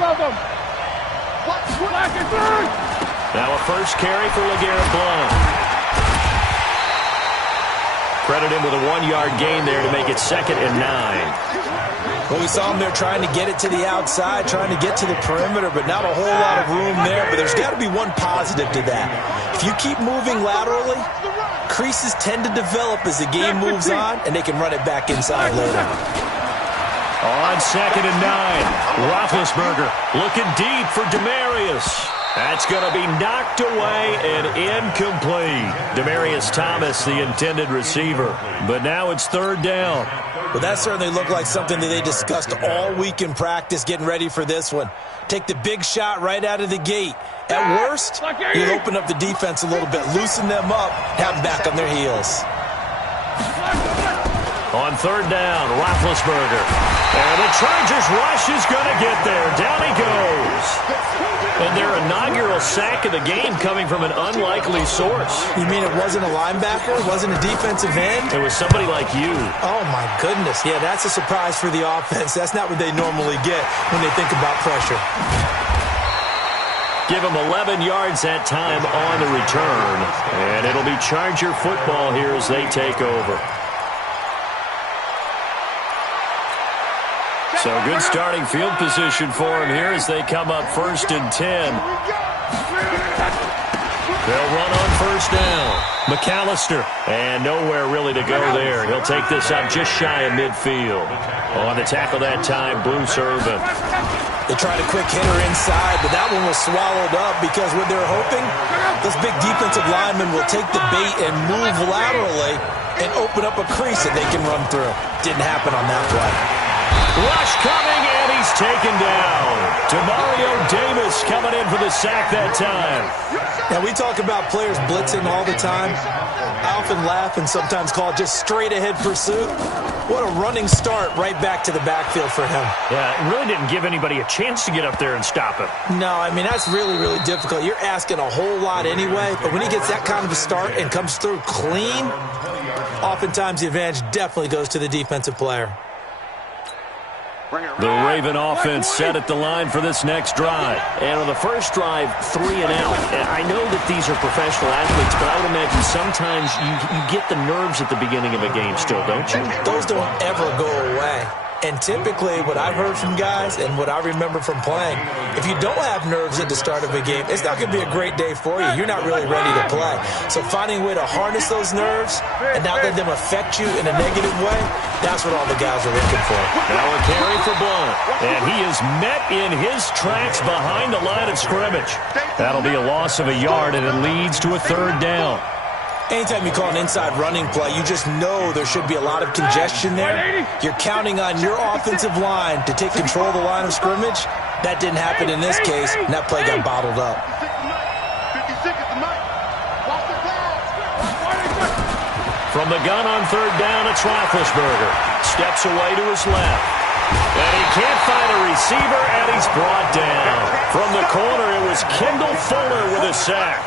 Now a first carry for LeGarrette Blount. Credit him with a 1-yard gain there to make it 2nd and 9. Well, we saw him there trying to get it to the outside, trying to get to the perimeter, but not a whole lot of room there. But there's got to be one positive to that. If you keep moving laterally, creases tend to develop as the game moves on, and they can run it back inside later. On 2nd and 9, Roethlisberger looking deep for Demaryius. That's going to be knocked away and incomplete. Demaryius Thomas, the intended receiver. But now it's 3rd down. Well, that certainly looked like something that they discussed all week in practice, getting ready for this one. Take the big shot right out of the gate. At worst, you'll open up the defense a little bit, loosen them up, have them back on their heels. On 3rd down, Roethlisberger. And the Chargers rush is going to get there. Down he goes. And their inaugural sack of the game coming from an unlikely source. You mean it wasn't a linebacker? It wasn't a defensive end? It was somebody like you. Oh, my goodness. Yeah, that's a surprise for the offense. That's not what they normally get when they think about pressure. Give them 11 yards that time on the return. And it'll be Charger football here as they take over. So good starting field position for him here as they come up 1st and 10. They'll run on 1st down. McAllister. And nowhere really to go there. He'll take this up just shy of midfield. On the tackle that time, Bruce Irvin. They tried a quick hitter inside, but that one was swallowed up because what they're hoping, this big defensive lineman will take the bait and move laterally and open up a crease that they can run through. Didn't happen on that play. Rush coming, and he's taken down. Demario Davis coming in for the sack that time. Now, we talk about players blitzing all the time. I often laugh and sometimes call it just straight-ahead pursuit. What a running start right back to the backfield for him. Yeah, it really didn't give anybody a chance to get up there and stop him. No, I mean, that's really, really difficult. You're asking a whole lot anyway, but when he gets that kind of a start and comes through clean, oftentimes the advantage definitely goes to the defensive player. The Raven offense set at the line for this next drive. And on the first drive, 3 and out. And I know that these are professional athletes, but I would imagine sometimes you get the nerves at the beginning of a game still, don't you? Those don't ever go away. And typically, what I've heard from guys and what I remember from playing, if you don't have nerves at the start of a game, it's not going to be a great day for you. You're not really ready to play. So finding a way to harness those nerves and not let them affect you in a negative way, that's what all the guys are looking for. Now a carry for Blount. And he is met in his tracks behind the line of scrimmage. That'll be a loss of a yard, and it leads to a 3rd down. Anytime you call an inside running play, you just know there should be a lot of congestion there. You're counting on your offensive line to take control of the line of scrimmage. That didn't happen in this case, and that play got bottled up. From the gun on 3rd down, it's Roethlisberger. Steps away to his left. And he can't find a receiver, and he's brought down. From the corner, it was Kendall Fuller with a sack.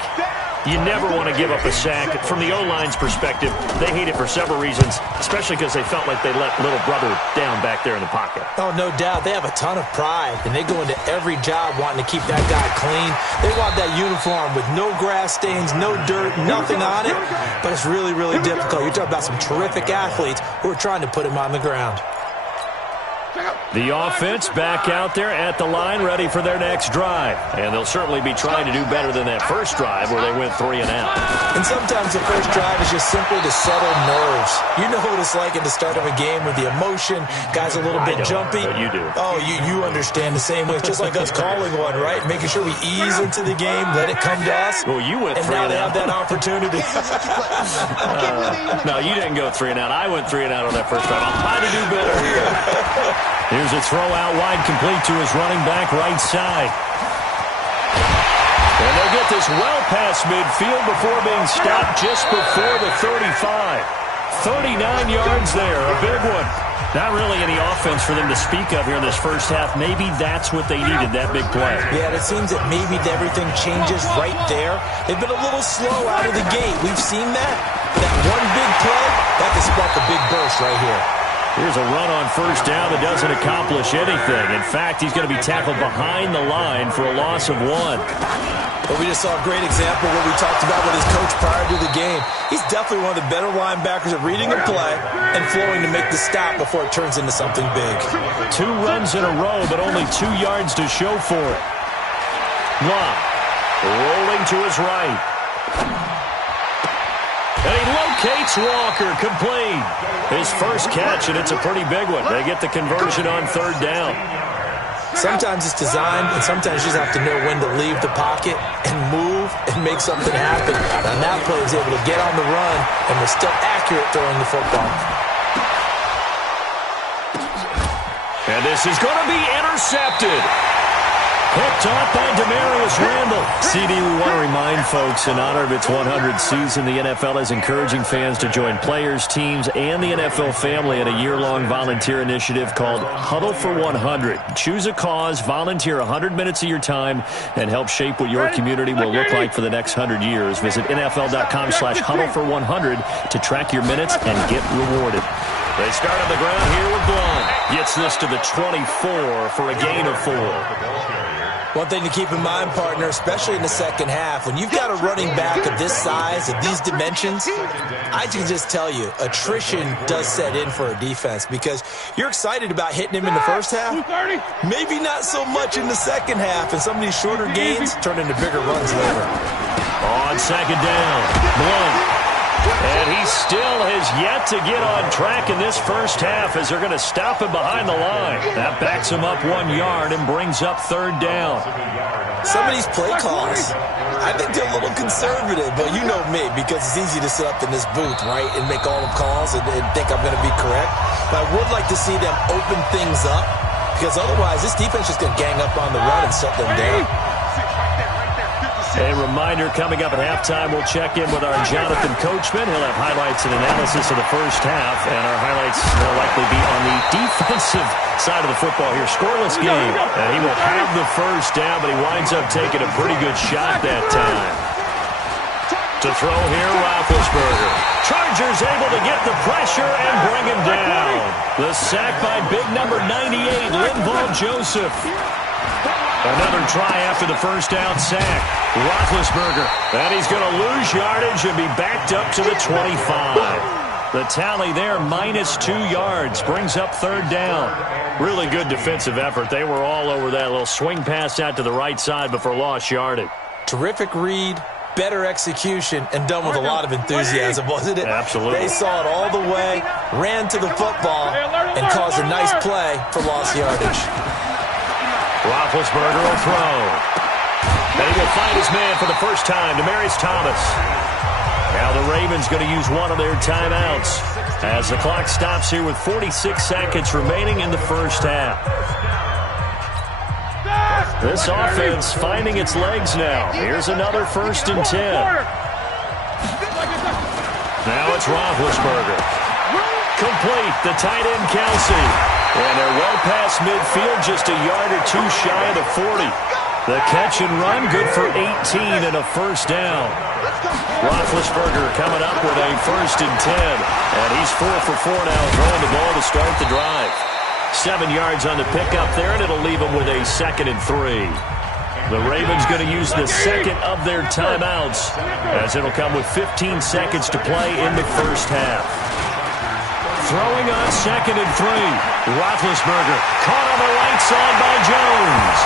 You never want to give up a sack. From the O-line's perspective, they hate it for several reasons, especially because they felt like they let little brother down back there in the pocket. Oh, no doubt. They have a ton of pride, and they go into every job wanting to keep that guy clean. They want that uniform with no grass stains, no dirt, nothing on it, but it's really, really difficult. You're talking about some terrific athletes who are trying to put him on the ground. The offense back out there at the line, ready for their next drive. And they'll certainly be trying to do better than that first drive where they went 3 and out. And sometimes the first drive is just simply to settle nerves. You know what it's like at the start of a game with the emotion. Guys a little bit jumpy. But you do. Oh, you understand the same way. It's just like us calling one, right? Making sure we ease into the game, let it come to us. Well, you went 3 and out. And now they have that opportunity. No, you didn't go 3 and out. I went 3 and out on that first drive. I'll try to do better here. Here's a throw out wide, complete to his running back right side. And they'll get this well past midfield before being stopped just before the 35. 39 yards there, a big one. Not really any offense for them to speak of here in this first half. Maybe that's what they needed, that big play. Yeah, it seems that maybe everything changes right there. They've been a little slow out of the gate. We've seen that. That one big play, that could spark a big burst right here. Here's a run on first down that doesn't accomplish anything. In fact, he's going to be tackled behind the line for a loss of 1. But we just saw a great example of what we talked about with his coach prior to the game. He's definitely one of the better linebackers at reading a play and flowing to make the stop before it turns into something big. 2 runs in a row, but only 2 yards to show for it. Lott rolling to his right. And he locates Walker, complete. His first catch, and it's a pretty big one. They get the conversion on third down. Sometimes it's designed, and sometimes you just have to know when to leave the pocket and move and make something happen. And that player was able to get on the run and was still accurate throwing the football. And this is going to be intercepted. Picked off by Damarious Randall. CD, we want to remind folks, in honor of its 100th season, the NFL is encouraging fans to join players, teams, and the NFL family in a year-long volunteer initiative called Huddle for 100. Choose a cause, volunteer 100 minutes of your time, and help shape what your community will look like for the next 100 years. Visit NFL.com/huddle for 100 to track your minutes and get rewarded. They start on the ground here with Blount. Gets this to the 24 for a gain of 4. One thing to keep in mind, partner, especially in the second half, when you've got a running back of this size, of these dimensions, I can just tell you, attrition does set in for a defense because you're excited about hitting him in the first half, maybe not so much in the second half, and some of these shorter gains turn into bigger runs later. On second down, Blount. And he still has yet to get on track in this first half as they're going to stop him behind the line. That backs him up 1 yard and brings up third down. Some of these play calls, I think they're a little conservative, but you know me, because it's easy to sit up in this booth, right, and make all the calls and think I'm going to be correct. But I would like to see them open things up, because otherwise this defense is going to gang up on the run and shut them down. A reminder, coming up at halftime, we'll check in with our Jonathan Coachman. He'll have highlights and analysis of the first half, and our highlights will likely be on the defensive side of the football here. Scoreless game, and he will have the first down, but he winds up taking a pretty good shot that time. To throw here, Roethlisberger. Chargers able to get the pressure and bring him down. The sack by big number 98, Linval Joseph. Another try after the first down sack. Roethlisberger. And he's going to lose yardage and be backed up to the 25. The tally there, -2 yards, brings up third down. Really good defensive effort. They were all over that little swing pass out to the right side before lost yardage. Terrific read, better execution, and done with a lot of enthusiasm, wasn't it? Absolutely. They saw it all the way, ran to the football, and caused a nice play for lost yardage. Roethlisberger will throw. And he will find his man for the first time, Demaryius Thomas. Now the Ravens going to use one of their timeouts as the clock stops here with 46 seconds remaining in the first half. This offense finding its legs now. Here's another 1st and 10. Now it's Roethlisberger. Complete, the tight end Kelsey. And they're well past midfield, just a yard or 2 shy of the 40. The catch and run, good for 18 and a first down. Roethlisberger coming up with a 1st and 10. And he's 4 for 4 now, throwing the ball to start the drive. 7 yards on the pickup there, and it'll leave him with a 2nd and 3. The Ravens going to use the second of their timeouts, as it'll come with 15 seconds to play in the first half. Throwing on 2nd and 3. Roethlisberger caught on the right side by Jones.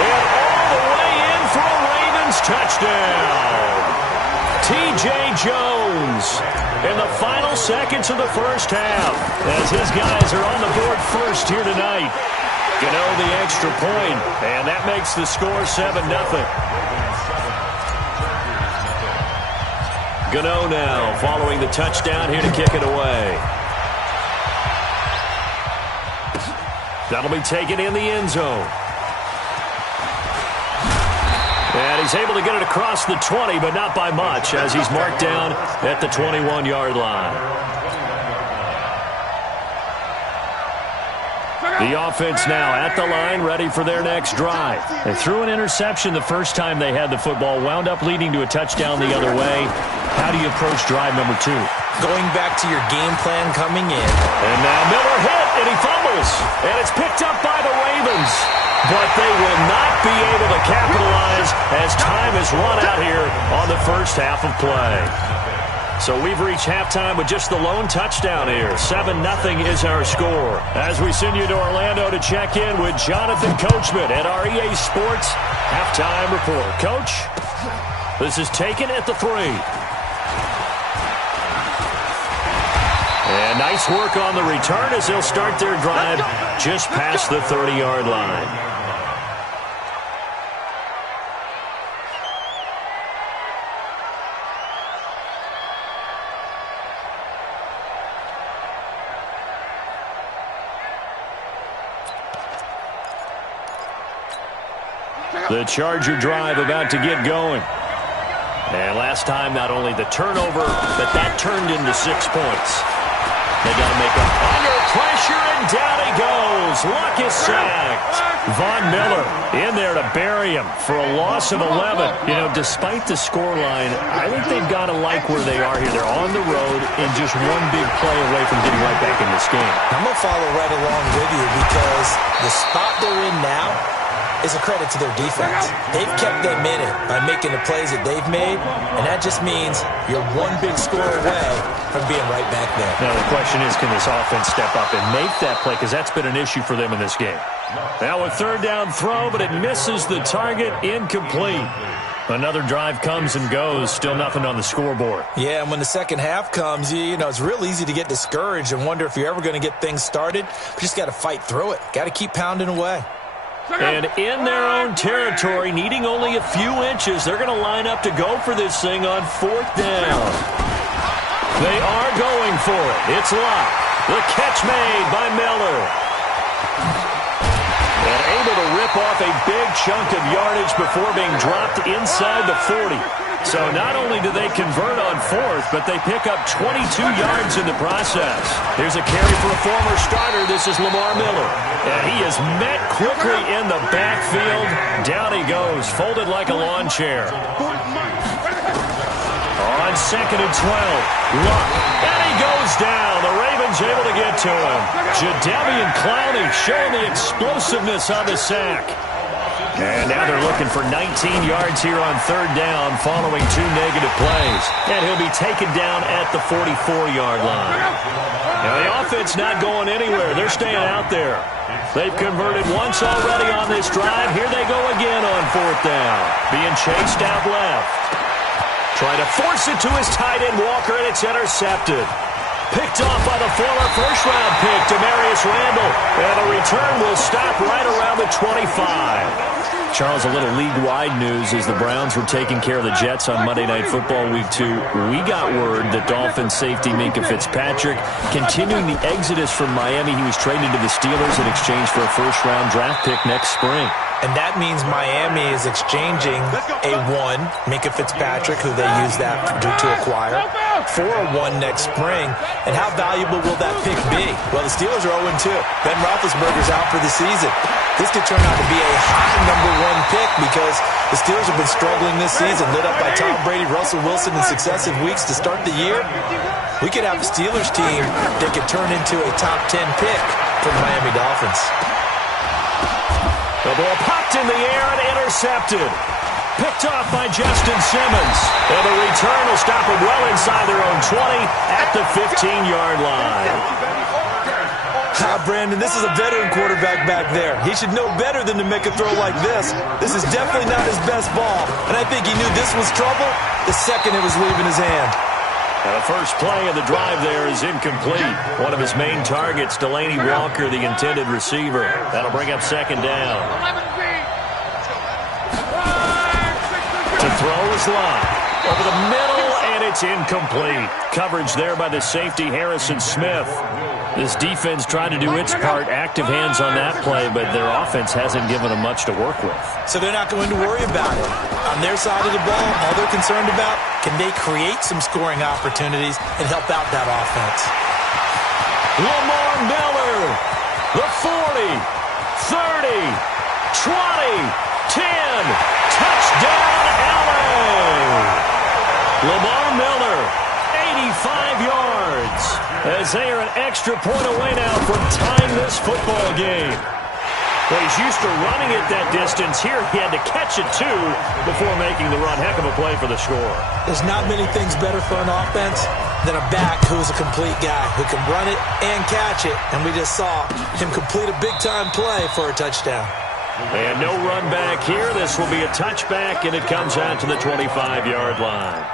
And all the way in for a Ravens touchdown. T.J. Jones in the final seconds of the first half, as his guys are on the board first here tonight. Gano the extra point, and that makes the score 7-0. Gano now following the touchdown here to kick it away. That'll be taken in the end zone. And he's able to get it across the 20, but not by much, as he's marked down at the 21-yard line. The offense now at the line, ready for their next drive. They threw an interception the first time they had the football, wound up leading to a touchdown the other way. How do you approach drive number 2? Going back to your game plan coming in. And now Miller hit. but they will not be able to capitalize as time has run out here on the first half of play. So we've reached halftime with just the lone touchdown here. 7-0 is our score. As we send you to Orlando to check in with Jonathan Coachman at our EA Sports Halftime Report. Coach, this is taken at the 3. And nice work on the return as they'll start their drive just past the 30-yard line. The Charger drive about to get going. And last time, not only the turnover, but that turned into 6 points. They got to make up under pressure, and down he goes. Luck is sacked. Von Miller in there to bury him for a loss of 11. You know, despite the scoreline, I think they've got to like where they are here. They're on the road and just one big play away from getting right back in this game. I'm going to follow right along with you because the spot they're in now is a credit to their defense. They've kept them in it by making the plays that they've made, and that just means you're one big score away from being right back there. Now, the question is, can this offense step up and make that play? Because that's been an issue for them in this game. Now a third down throw, but it misses the target, incomplete. Another drive comes and goes, still nothing on the scoreboard. Yeah, and when the second half comes, you know, it's real easy to get discouraged and wonder if you're ever going to get things started. You just got to fight through it. Got to keep pounding away. And in their own territory, needing only a few inches, they're going to line up to go for this thing on 4th down. They are going for it. It's Luck. The catch made by Miller. And able to rip off a big chunk of yardage before being dropped inside the 40. So not only do they convert on 4th, but they pick up 22 yards in the process. Here's a carry for a former starter. This is Lamar Miller. And he is met quickly in the backfield. Down he goes, folded like a lawn chair. On 2nd and 12, Luck. And he goes down. The Ravens able to get to him. Jadeveon Clowney showing the explosiveness on the sack. And now they're looking for 19 yards here on 3rd down following 2 negative plays. And he'll be taken down at the 44-yard line. Now the offense not going anywhere. They're staying out there. They've converted once already on this drive. Here they go again on 4th down. Being chased out left. Trying to force it to his tight end, Walker, and it's intercepted. Picked off by the former first-round pick, Demarius Randall. And the return will stop right around the 25. Charles, a little league-wide news as the Browns were taking care of the Jets on Monday Night Football Week 2. We got word that Dolphins safety Minkah Fitzpatrick continuing the exodus from Miami. He was traded to the Steelers in exchange for a first-round draft pick next spring. And that means Miami is exchanging a 1, Minkah Fitzpatrick, who they used that to acquire, for a 1 next spring. And how valuable will that pick be? Well, the Steelers are 0-2. Ben Roethlisberger's out for the season. This could turn out to be a high number 1 pick because the Steelers have been struggling this season, lit up by Tom Brady, Russell Wilson in successive weeks to start the year. We could have a Steelers team that could turn into a top 10 pick for the Miami Dolphins. The ball popped in the air and intercepted. Picked off by Justin Simmons. And the return will stop them well inside their own 20 at the 15-yard line. Brandon, this is a veteran quarterback back there. He should know better than to make a throw like this. This is definitely not his best ball. And I think he knew this was trouble the second it was leaving his hand. And the first play of the drive there is incomplete. One of his main targets, Delaney Walker, the intended receiver. That'll bring up 2nd down. To throw is Luck. Over the middle, and it's incomplete. Coverage there by the safety, Harrison Smith. This defense tried to do its part, active hands on that play, but their offense hasn't given them much to work with. So they're not going to worry about it. On their side of the ball, all they're concerned about, can they create some scoring opportunities and help out that offense? Lamar Miller, the 40, 30, 20, 10, touchdown LA! Lamar Miller, 85 yards, as they are an extra point away now from tying this football game. Well, he's used to running it that distance. Here he had to catch it, too, before making the run. Heck of a play for the score. There's not many things better for an offense than a back who's a complete guy, who can run it and catch it. And we just saw him complete a big-time play for a touchdown. And no run back here. This will be a touchback, and it comes out to the 25-yard line.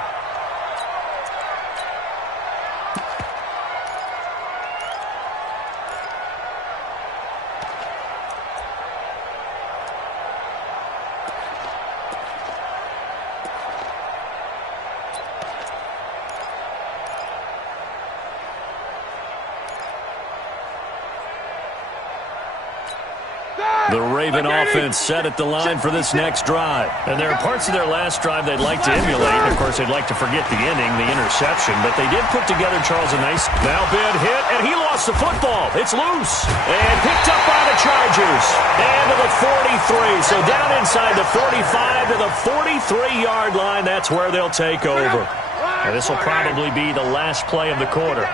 The Raven offense set at the line for this next drive. And there are parts of their last drive they'd like to emulate. Of course, they'd like to forget the inning, the interception. But they did put together, Charles, a nice now-bid hit, and he lost the football. It's loose. And picked up by the Chargers. And to the 43. So down inside the 45 to the 43-yard line. That's where they'll take over. And this will probably be the last play of the quarter.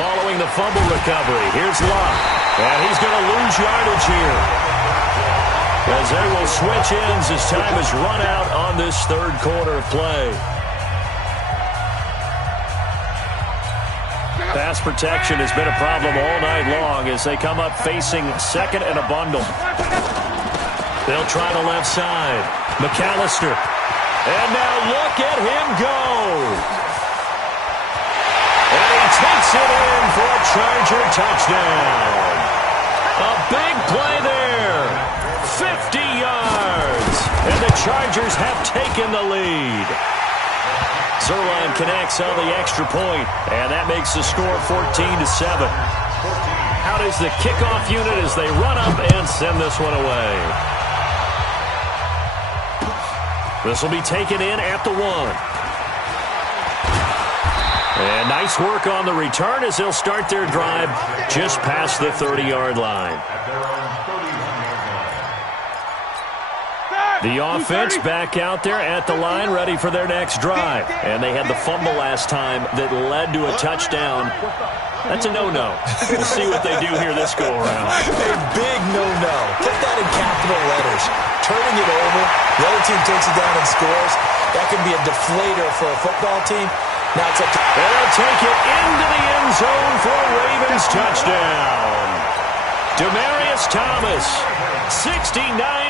Following the fumble recovery, here's Luck. And he's going to lose yardage here, as they will switch ends as time is run out on this third quarter of play. Pass protection has been a problem all night long as they come up facing second and a bundle. They'll try the left side. McAllister. And now look at him go. And he takes it in for a Charger touchdown. A big play there. 50 yards. And the Chargers have taken the lead. Zuerlein connects on the extra point, and that makes the score 14-7. Out is the kickoff unit as they run up and send this one away. This will be taken in at the 1. And nice work on the return as they'll start their drive just past the 30-yard line. The offense back out there at the line, ready for their next drive. And they had the fumble last time that led to a touchdown. That's a no-no. We'll see what they do here this go-around. A big no-no. Put that in capital letters. Turning it over, the other team takes it down and scores. That can be a deflator for a football team. Now it's up to... They'll take it into the end zone for a Ravens touchdown. Demaryius Thomas, 69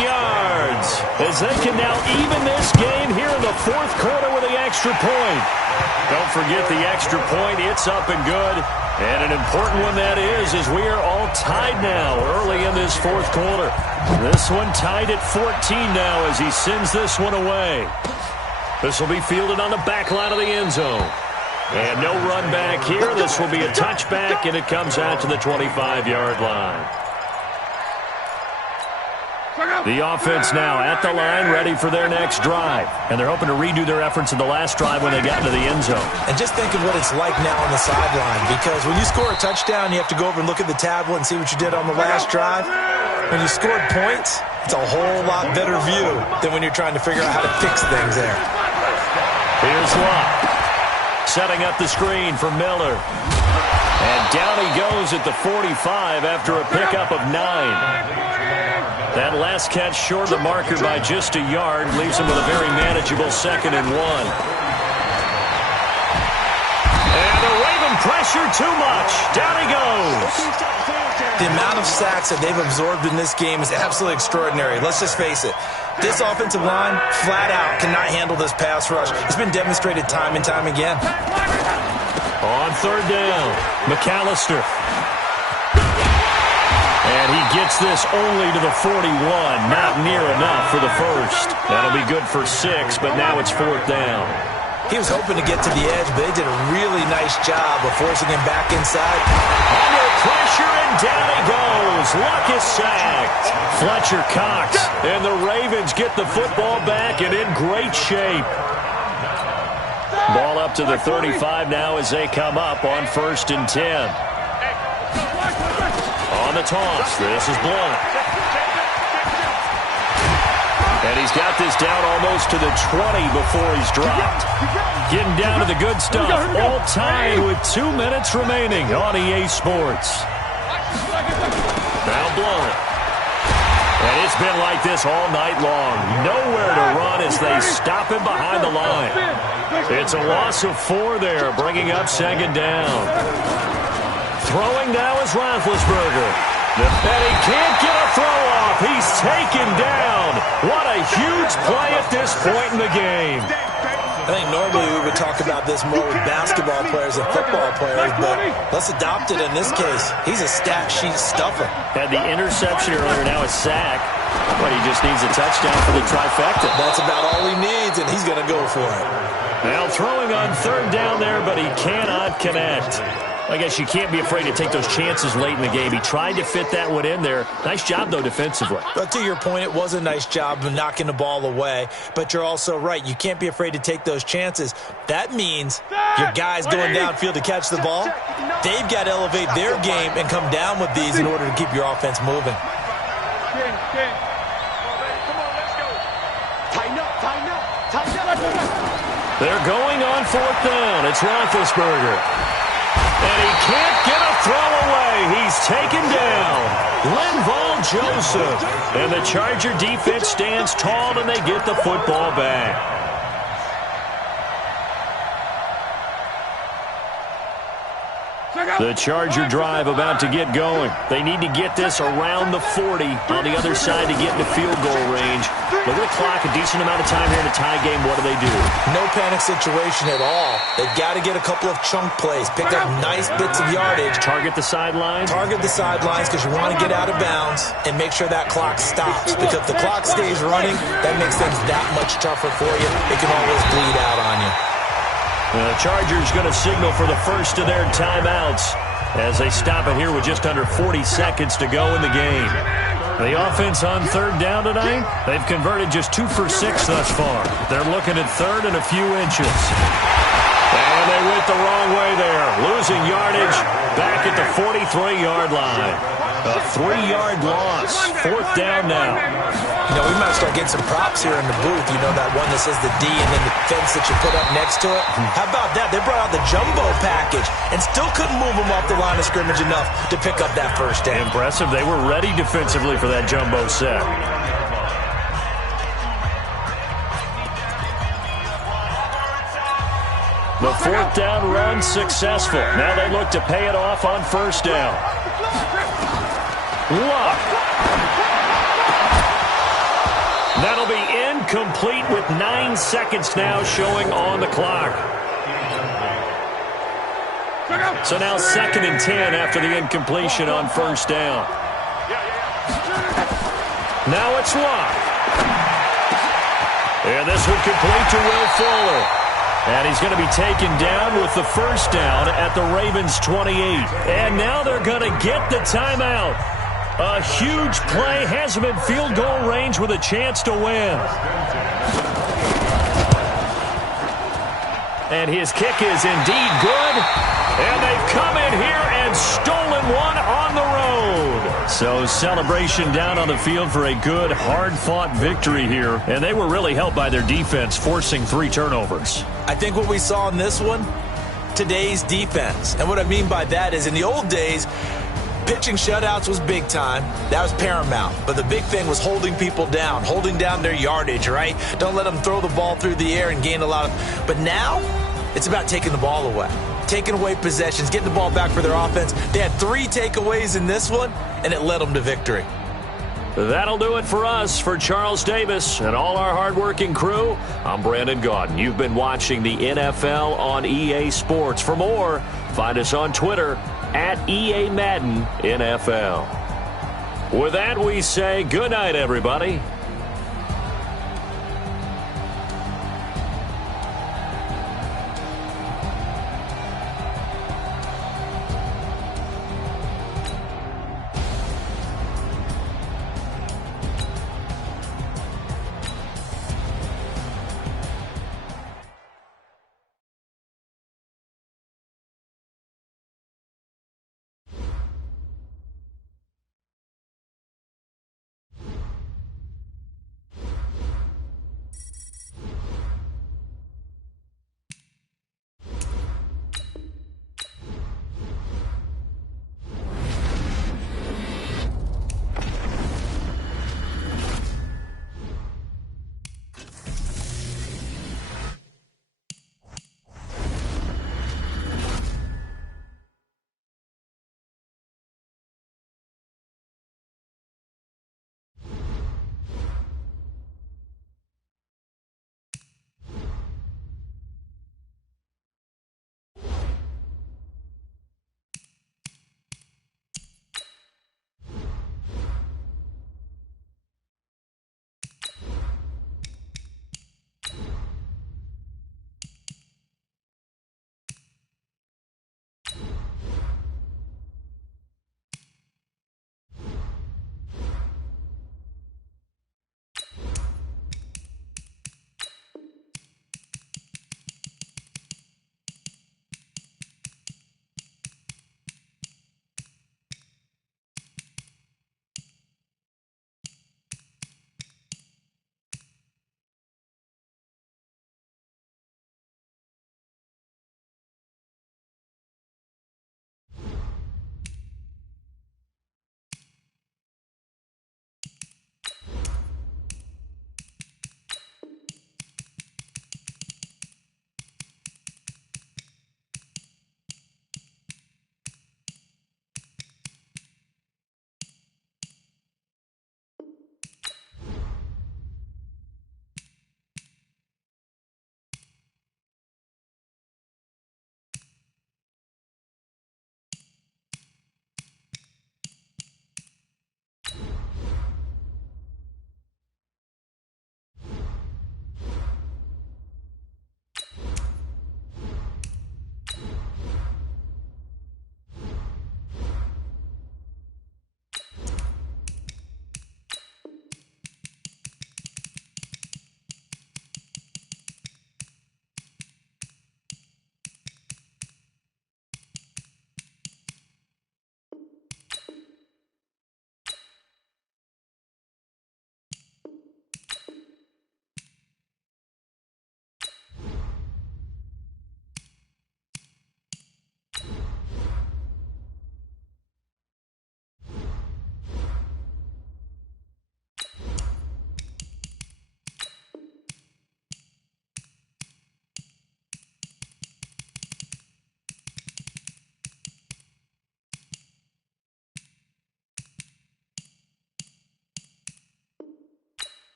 yards, as they can now even this game here in the fourth quarter with the extra point. Don't forget the extra point. It's up and good. And an important one that is, as we are all tied now early in this fourth quarter. This one tied at 14 now as he sends this one away. This will be fielded on the back line of the end zone. And no run back here. This will be a touchback, and it comes out to the 25-yard line. The offense now at the line, ready for their next drive. And they're hoping to redo their efforts in the last drive when they got into the end zone. And just think of what it's like now on the sideline, because when you score a touchdown, you have to go over and look at the tablet and see what you did on the last drive. When you scored points, it's a whole lot better view than when you're trying to figure out how to fix things there. Here's Luck, setting up the screen for Miller. And down he goes at the 45 after a pickup of 9. That last catch short of the marker by just a yard leaves him with a very manageable 2nd and 1. And the Raven pressure too much. Down he goes. The amount of sacks that they've absorbed in this game is absolutely extraordinary. Let's just face it. This offensive line, flat out, cannot handle this pass rush. It's been demonstrated time and time again. On third down, McAllister. And he gets this only to the 41. Not near enough for the first. That'll be good for 6, but now it's 4th down. He was hoping to get to the edge, but they did a really nice job of forcing him back inside. Under pressure, and down he goes. Luck is sacked. Fletcher Cox. And the Ravens get the football back and in great shape. Ball up to the 35 now as they come up on 1st and 10. On the toss, this is Blunt. And he's got this down almost to the 20 before he's dropped. Getting down to the good stuff. All tied with 2 minutes remaining on EA Sports. Now Blount. And it's been like this all night long. Nowhere to run as they stop him behind the line. It's a loss of 4 there, bringing up second down. Throwing now is Roethlisberger. And he can't get a throw off. He's taken down. What a huge play at this point in the game. I think normally we would talk about this more with basketball players than football players, but let's adopt it in this case. He's a stat sheet stuffer. Had the interception earlier, now a sack. But he just needs a touchdown for the trifecta. That's about all he needs, and he's going to go for it. Now throwing on third down there, but he cannot connect. I guess you can't be afraid to take those chances late in the game. He tried to fit that one in there. Nice job, though, defensively. But to your point, it was a nice job of knocking the ball away. But you're also right. You can't be afraid to take those chances. That means your guys going downfield to catch the ball, they've got to elevate their game and come down with these in order to keep your offense moving. They're going on fourth down. It's Roethlisberger. And he can't get a throw away. He's taken down. Linval Joseph. And the Charger defense stands tall, and they get the football back. The Charger drive about to get going. They need to get this around the 40 on the other side to get into field goal range. Look at the clock, a decent amount of time here in a tie game. What do they do? No panic situation at all. They've got to get a couple of chunk plays, pick up nice bits of yardage. Target the sideline? Target the sidelines because you want to get out of bounds and make sure that clock stops. Because if the clock stays running, that makes things that much tougher for you. It can always bleed out on you. The Chargers going to signal for the first of their timeouts as they stop it here with just under 40 seconds to go in the game. The offense on third down tonight, they've converted just 2 for 6 thus far. They're looking at third and a few inches. And they went the wrong way there, losing yardage back at the 43-yard line. A 3-yard loss, fourth down now. You know, we might start getting some props here in the booth. You know, that one that says the D and then the fence that you put up next to it? How about that? They brought out the jumbo package and still couldn't move them off the line of scrimmage enough to pick up that first down. Impressive. They were ready defensively for that jumbo set. The fourth down run successful. Now they look to pay it off on first down. Luck. That'll be incomplete with 9 seconds now showing on the clock. So now 2nd and 10 after the incompletion on first down. Now it's Luck. And this one complete to Will Fuller. And he's going to be taken down with the first down at the Ravens 28. And now they're going to get the timeout. A huge play has him in field goal range with a chance to win. And his kick is indeed good. And they've come in here and stolen one on the road. So celebration down on the field for a good, hard-fought victory here. And they were really helped by their defense, forcing 3 turnovers. I think what we saw in this one, today's defense. And what I mean by that is in the old days, pitching shutouts was big time. That was paramount. But the big thing was holding people down, holding down their yardage, right? Don't let them throw the ball through the air and gain a lot of... But now, it's about taking the ball away. Taking away possessions, getting the ball back for their offense. They had 3 takeaways in this one, and it led them to victory. That'll do it for us. For Charles Davis and all our hardworking crew, I'm Brandon Gaudin. You've been watching the NFL on EA Sports. For more, find us on Twitter at EA Madden NFL. With that, we say good night, everybody.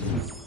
you